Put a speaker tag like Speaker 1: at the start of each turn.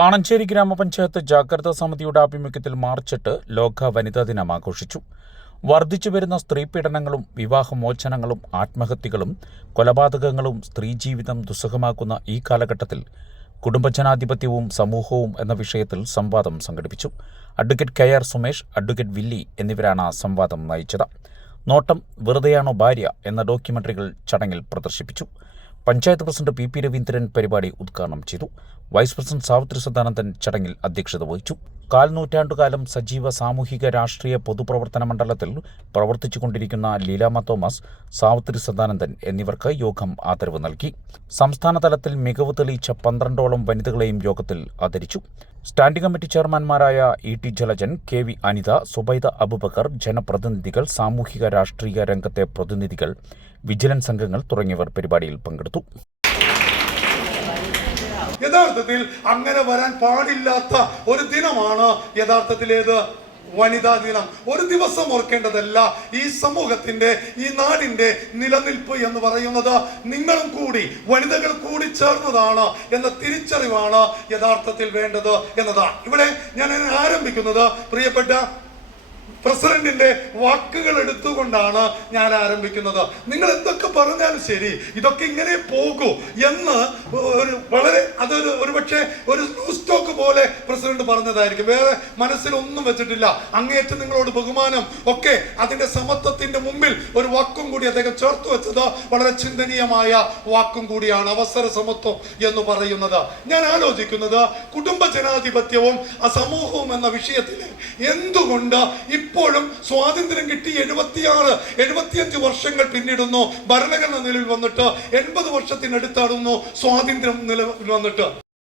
Speaker 1: പാണഞ്ചേരി ഗ്രാമപഞ്ചായത്ത് ജാഗ്രതാ സമിതിയുടെ ആഭിമുഖ്യത്തിൽ മാർച്ചിട്ട് ലോക വനിതാ ദിനം ആഘോഷിച്ചു. വർദ്ധിച്ചു വരുന്ന സ്ത്രീപീഡനങ്ങളും വിവാഹമോചനങ്ങളും ആത്മഹത്യകളും കൊലപാതകങ്ങളും സ്ത്രീജീവിതം ദുസ്സഹമാക്കുന്ന ഈ കാലഘട്ടത്തിൽ കുടുംബജനാധിപത്യവും സമൂഹവും എന്ന വിഷയത്തിൽ സംവാദം സംഘടിപ്പിച്ചു. Advocate K R Sumesh advocate Willy എന്നിവരാണ് സംവാദം നയിച്ചത്. നോട്ടം വെറുതെയാണോ ഭാര്യ എന്ന ഡോക്യുമെന്ററികൾ ചടങ്ങിൽ പ്രദർശിപ്പിച്ചു. Panchayat president P P Raveendran പരിപാടി ഉദ്ഘാടനം ചെയ്തു. വൈസ് പ്രസിഡന്റ് സാവിത്രി സദാനന്ദൻ ചടങ്ങിൽ അധ്യക്ഷത വഹിച്ചു. കാൽനൂറ്റാണ്ടുകാലം സജീവ സാമൂഹിക രാഷ്ട്രീയ പൊതുപ്രവർത്തന മണ്ഡലത്തിൽ പ്രവർത്തിച്ചുകൊണ്ടിരിക്കുന്ന ലീലാമ തോമസ് സാവിത്രി സദാനന്ദൻ എന്നിവർക്ക് യോഗം ആദരവ് നൽകി. സംസ്ഥാനതലത്തിൽ മികവ് തെളിയിച്ച പന്ത്രണ്ടോളം വനിതകളെയും യോഗത്തിൽ ആദരിച്ചു. Standing committee ചെയർമാൻമാരായ E T Jalajan K V Anitha Subaida Abubakkar ജനപ്രതിനിധികൾ സാമൂഹിക രാഷ്ട്രീയ രംഗത്തെ പ്രതിനിധികൾ വിജിലൻസ് അംഗങ്ങൾ തുടങ്ങിയവർ പരിപാടിയിൽ പങ്കെടുത്തു.
Speaker 2: യഥാർത്ഥത്തിൽ അങ്ങനെ വരാൻ പാടില്ലാത്ത ഒരു ദിനമാണ് യഥാർത്ഥത്തിൽ ഏത് വനിതാ ദിനം. ഒരു ദിവസം ഓർക്കേണ്ടതല്ല ഈ സമൂഹത്തിന്റെ ഈ നാടിന്റെ നിലനിൽപ്പ് എന്ന് പറയുന്നത് നിങ്ങളും കൂടി വനിതകൾ കൂടി ചേർന്നതാണ് എന്ന തിരിച്ചറിവാണ് യഥാർത്ഥത്തിൽ വേണ്ടത് എന്നതാണ്. ഇവിടെ ഞാൻ ആരംഭിക്കുന്നത് പ്രിയപ്പെട്ട പ്രസിഡന്റിന്റെ വാക്കുകൾ എടുത്തുകൊണ്ടാണ് ഞാൻ ആരംഭിക്കുന്നത്. നിങ്ങൾ എന്തൊക്കെ പറഞ്ഞാലും ശരി ഇതൊക്കെ ഇങ്ങനെ പോകൂ എന്ന് ഒരു വളരെ അതൊരു ഒരുപക്ഷെ ഒരു സ്റ്റോക്ക് പോലെ പ്രസിഡന്റ് പറഞ്ഞതായിരിക്കും. വേറെ മനസ്സിലൊന്നും വെച്ചിട്ടില്ല. അങ്ങേറ്റം നിങ്ങളോട് ബഹുമാനം. ഒക്കെ അതിന്റെ സമത്വത്തിന്റെ മുമ്പിൽ ഒരു വാക്കും കൂടി അദ്ദേഹം ചേർത്ത് വെച്ചത് വളരെ ചിന്തനീയമായ വാക്കും കൂടിയാണ്. അവസര സമത്വം എന്ന് പറയുന്നത്. ഞാൻ ആലോചിക്കുന്നത് കുടുംബ ജനാധിപത്യവും ആ സമൂഹവും എന്ന വിഷയത്തിൽ എന്തുകൊണ്ട് ഇപ്പോഴും സ്വാതന്ത്ര്യം കിട്ടി എഴുപത്തിയാറ് എഴുപത്തിയഞ്ച് വർഷങ്ങൾ പിന്നിടുന്നു. ഭരണഘടന നിലവിൽ വന്നിട്ട് എൺപത് വർഷത്തിനടുത്താടുന്നു സ്വാതന്ത്ര്യം നിലവിൽ വന്നിട്ട്.